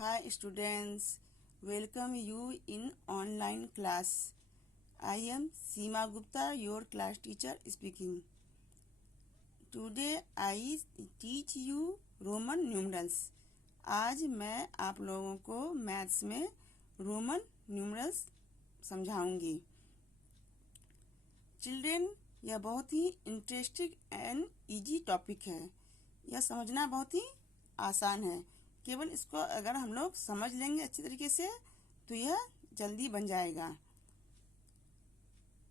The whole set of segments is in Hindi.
Hi students, welcome you in online class. I am Seema Gupta, your class teacher speaking. Today I teach you Roman numerals. आज मैं आप लोगों को मैथ्स में रोमन न्यूमरल्स समझाऊंगी। चिल्ड्रेन, यह बहुत ही इंटरेस्टिंग एंड इजी टॉपिक है। यह समझना बहुत ही आसान है। केवल इसको अगर हम लोग समझ लेंगे अच्छी तरीके से तो यह जल्दी बन जाएगा।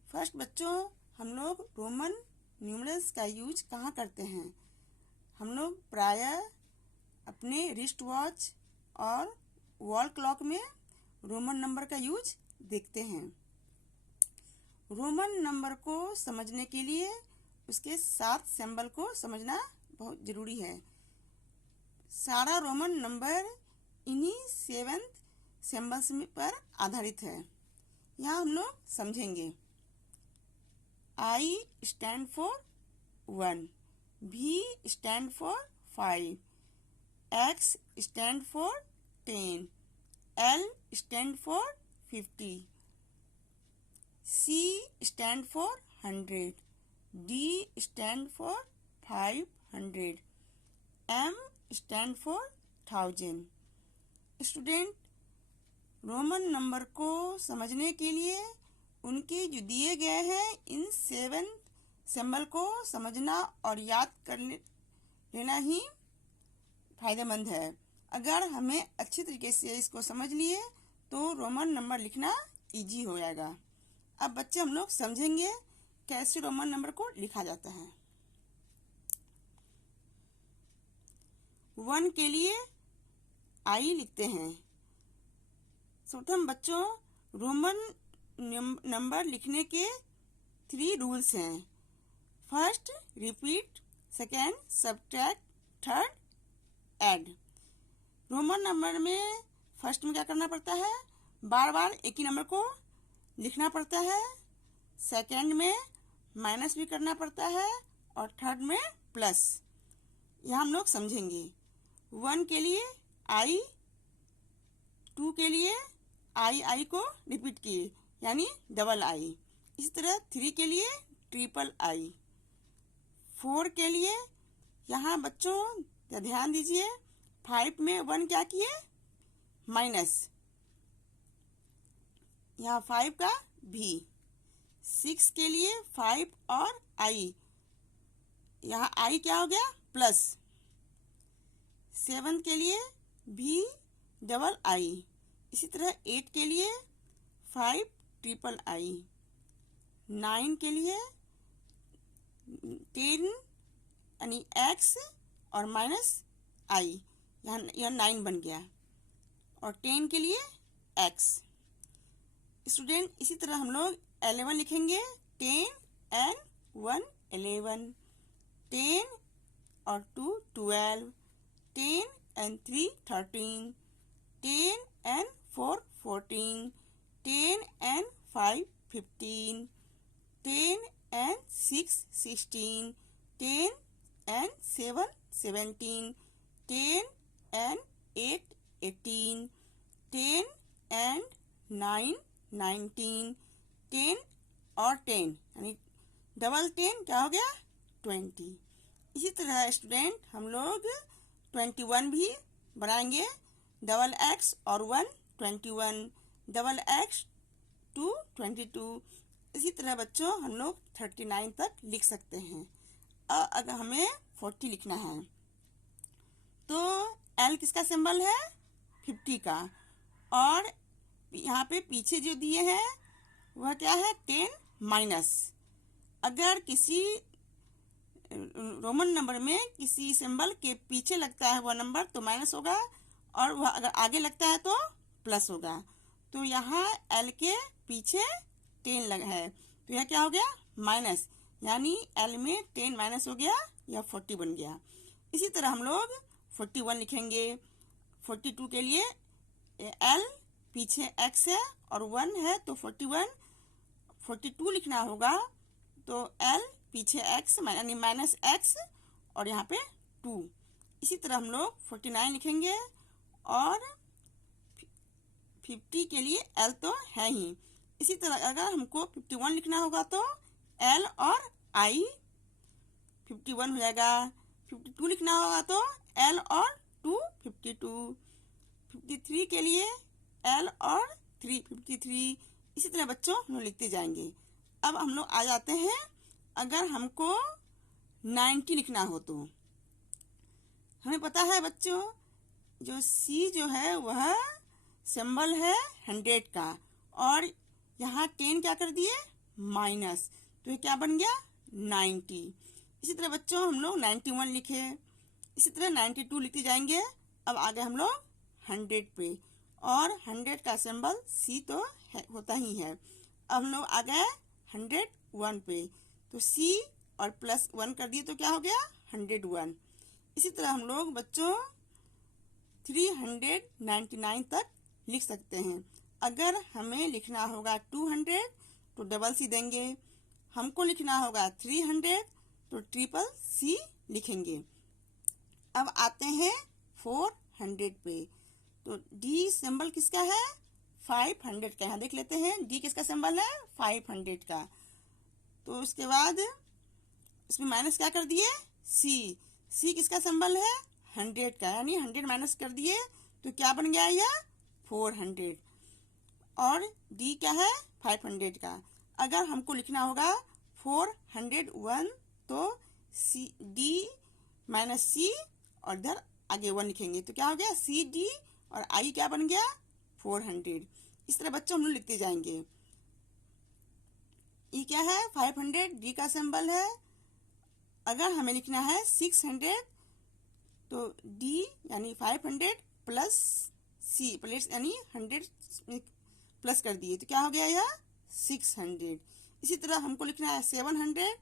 फर्स्ट बच्चों, हम लोग रोमन न्यूमरल्स का यूज कहाँ करते हैं? हम लोग प्रायः अपने रिस्ट वॉच और वॉल क्लॉक में रोमन नंबर का यूज देखते हैं। रोमन नंबर को समझने के लिए उसके 7 सिंबल को समझना बहुत ज़रूरी है। सारा रोमन नंबर इन्हीं 7 सिंबल्स पर आधारित है। यहाँ हम लोग समझेंगे। I stand for 1, V stand for 5, X stand for 10, L stand for 50, C stand for 100, D stand for 500, M stand for 1000। Student, Roman number को समझने के लिए उनके जो दिए गए हैं इन 7 सिंबल को समझना और याद कर लेना ही फायदेमंद है। अगर हमें अच्छी तरीके से इसको समझ लिए तो रोमन नंबर लिखना इजी हो जाएगा। अब बच्चे हम लोग समझेंगे कैसे रोमन नंबर को लिखा जाता है। 1 के लिए I लिखते हैं। प्रथम बच्चों, रोमन नंबर लिखने के 3 रूल्स हैं। First, repeat, second, subtract, third, add. Roman number में फर्स्ट में क्या करना पड़ता है? बार बार एक ही नंबर को लिखना पड़ता है। सेकेंड में माइनस भी करना पड़ता है और थर्ड में प्लस। यह हम लोग समझेंगे। 1 के लिए I, 2 के लिए I को रिपीट किए यानी डबल I। इसी तरह 3 के लिए ट्रिपल I। 4 के लिए यहाँ बच्चों ध्यान दीजिए, 5 में 1 क्या किए? माइनस, यहाँ 5 का भी। 6 के लिए 5 और I, यहाँ I क्या हो गया? प्लस। 7 के लिए भी डबल I। इसी तरह 8 के लिए 5 ट्रिपल I। 9 के लिए 10 यानी X और माइनस I, यहाँ 9 बन गया। और 10 के लिए X। स्टूडेंट, इसी तरह हम लोग 11 लिखेंगे। 10 and 1 11, 10 और 2 12, 10 and 3 13, 10 and 4 14, 10 and 5 15, 10 and 6 16, 10 and 7 17, 10 and 8 18, 10 and 9 19, 10 और 10 यानी डबल 10 क्या हो गया? 20। इसी तरह स्टूडेंट हम लोग 21 भी बनाएंगे। डबल X और 1 21, डबल X 2 22। इसी तरह बच्चों हम लोग 39 तक लिख सकते हैं। अगर हमें 40 लिखना है तो L किसका सिंबल है? 50 का। और यहाँ पे पीछे जो दिए हैं वह क्या है? 10 माइनस। अगर किसी रोमन नंबर में किसी सिंबल के पीछे लगता है वह नंबर तो माइनस होगा, और वह अगर आगे लगता है तो प्लस होगा। तो यहाँ L के पीछे 10 लगा है तो यह क्या हो गया? माइनस, यानी L में 10 माइनस हो गया, यह 40 बन गया। इसी तरह हम लोग 41 लिखेंगे। 42 के लिए L पीछे X है और 1 है तो 41, 42 लिखना होगा तो L पीछे X यानी माइनस X और यहाँ पे 2। इसी तरह हम लोग 49 लिखेंगे और 50 के लिए L तो है ही। इसी तरह अगर हमको 51 लिखना होगा तो L और I 51 हो जाएगा। 52 लिखना होगा तो L और 2 52। 53 के लिए L और 3 53। इसी तरह बच्चों हम लोग लिखते जाएंगे। अब हम लोग आ जाते हैं, अगर हमको 90 लिखना हो तो हमें पता है बच्चों, जो C जो है वह सिंबल है 100 का, और यहाँ 10 क्या कर दिए माइनस, तो ये क्या बन गया 90। इसी तरह बच्चों हम लोग 91 लिखे, इसी तरह 92 लिखते जाएंगे। अब आगे हम लोग 100 पे, और 100 का सिंबल C तो होता ही है। अब हम लोग आ गए 101 पे, तो C और प्लस 1 कर दिए तो क्या हो गया 101। इसी तरह हम लोग बच्चों 399 तक लिख सकते हैं। अगर हमें लिखना होगा 200 तो डबल C देंगे, हमको लिखना होगा 300 तो ट्रिपल C लिखेंगे। अब आते हैं 400 पे, तो D सिंबल किसका है 500 का। यहाँ देख लेते हैं D किसका सिंबल है 500 का। तो उसके बाद इसमें माइनस क्या कर दिए C किसका सिंबल है 100 का, यानी 100 माइनस कर दिए तो क्या बन गया यह 400, और D क्या है 500 का। अगर हमको लिखना होगा 401 तो D माइनस C और इधर आगे 1 लिखेंगे तो क्या हो गया CD और I क्या बन गया 400। इस तरह बच्चों हम लोग लिखते जाएंगे। E क्या है 500, D का सिंबल है। अगर हमें लिखना है 600 तो D यानी 500 प्लस C प्लस यानी 100 प्लस कर दिए तो क्या हो गया यह 600। इसी तरह हमको लिखना है 700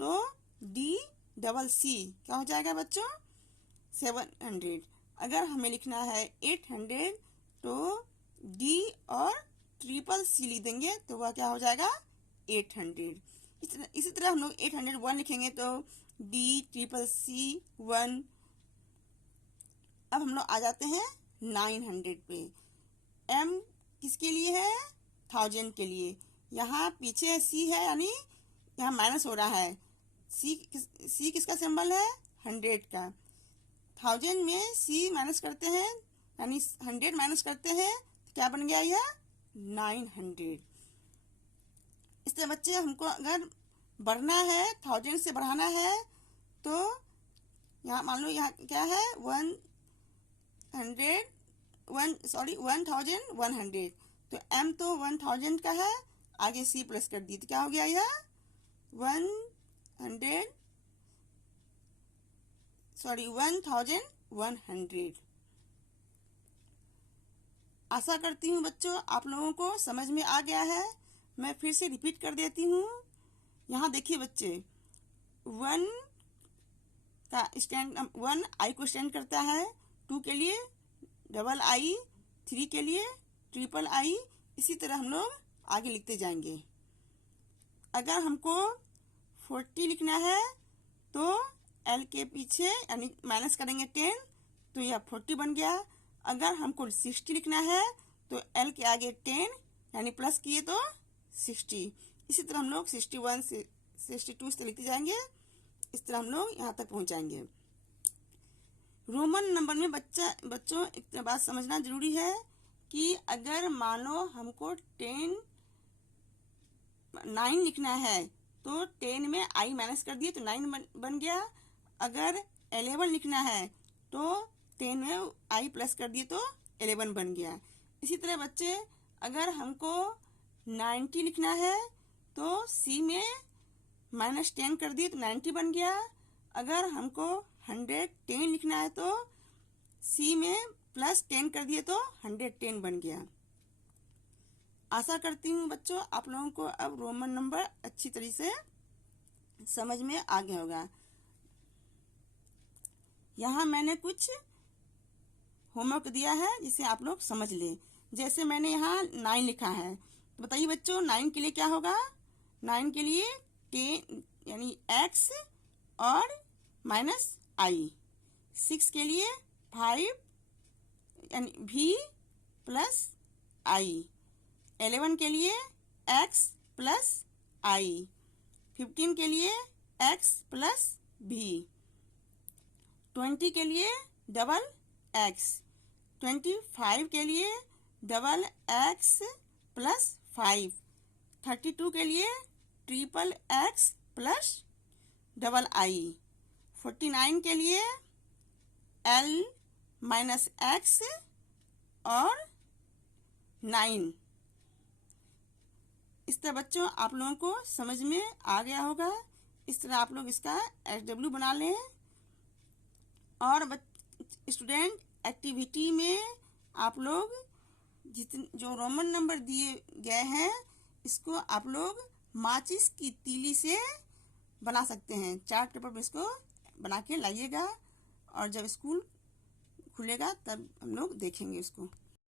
तो D डबल C क्या हो जाएगा बच्चों 700। अगर हमें लिखना है 800 तो D और ट्रिपल C लिख देंगे तो वह क्या हो जाएगा 800। इसी तरह हम लोग 801 लिखेंगे तो D ट्रिपल C 1। अब हम लोग आ जाते हैं 900 पे। M किसके लिए है 1000 के लिए। यहाँ पीछे C है यानी यहाँ माइनस हो रहा है। C किसका सिंबल है 100 का। 1000 में C माइनस करते हैं यानी 100 माइनस करते हैं तो क्या बन गया यह 900। इस तरह बच्चे हमको अगर बढ़ना है 1000 से बढ़ाना है तो यहाँ मान लो यहाँ क्या है 1100 तो M तो 1000 का है, आगे C प्लस कर दी तो क्या हो गया यह 1100। आशा करती हूँ बच्चों आप लोगों को समझ में आ गया है। मैं फिर से रिपीट कर देती हूँ। यहाँ देखिए बच्चे 1 का स्टैंड 1 I को स्टैंड करता है, 2 के लिए डबल I, 3 के लिए ट्रिपल I। इसी तरह हम लोग आगे लिखते जाएंगे। अगर हमको 40 लिखना है तो L के पीछे यानी माइनस करेंगे 10 तो यह 40 बन गया। अगर हमको 60 लिखना है तो L के आगे 10 यानी प्लस किए तो 60। इसी तरह हम लोग 61 से 62 से लिखते जाएंगे। इस तरह हम लोग यहाँ तक पहुँचाएंगे। रोमन नंबर में बच्चों एक बात समझना जरूरी है कि अगर मानो हमको 9 लिखना है तो 10 में I माइनस कर दिए तो 9 बन गया। अगर 11 लिखना है तो 10 में I प्लस कर दिए तो 11 बन गया। इसी तरह बच्चे अगर हमको 90 लिखना है तो C में माइनस 10 कर दिए तो 90 बन गया। अगर हमको 110 लिखना है तो C में प्लस 10 कर दिए तो 110 बन गया। आशा करती हूँ बच्चों आप लोगों को अब रोमन नंबर अच्छी तरीके से समझ में आ गया होगा। यहाँ मैंने कुछ होमवर्क दिया है जिसे आप लोग समझ लें। जैसे मैंने यहाँ 9 लिखा है तो बताइए बच्चों 9 के लिए क्या होगा। 9 के लिए 10 यानी x और माइनस I। 6 के लिए 5 यानी v प्लस आई। 11 के लिए x प्लस आई। 15 के लिए x प्लस भी। 20 के लिए डबल x। 25 के लिए डबल x प्लस 5। 32 के लिए ट्रिपल x प्लस डबल आई। 49 के लिए l माइनस x और 9। इस तरह बच्चों आप लोगों को समझ में आ गया होगा। इस तरह आप लोग इसका SW बना लें। और स्टूडेंट एक्टिविटी में आप लोग जो रोमन नंबर दिए गए हैं इसको आप लोग माचिस की तीली से बना सकते हैं। चार्ट पेपर पर इसको बना के लाइएगा और जब स्कूल खुलेगा तब हम लोग देखेंगे इसको।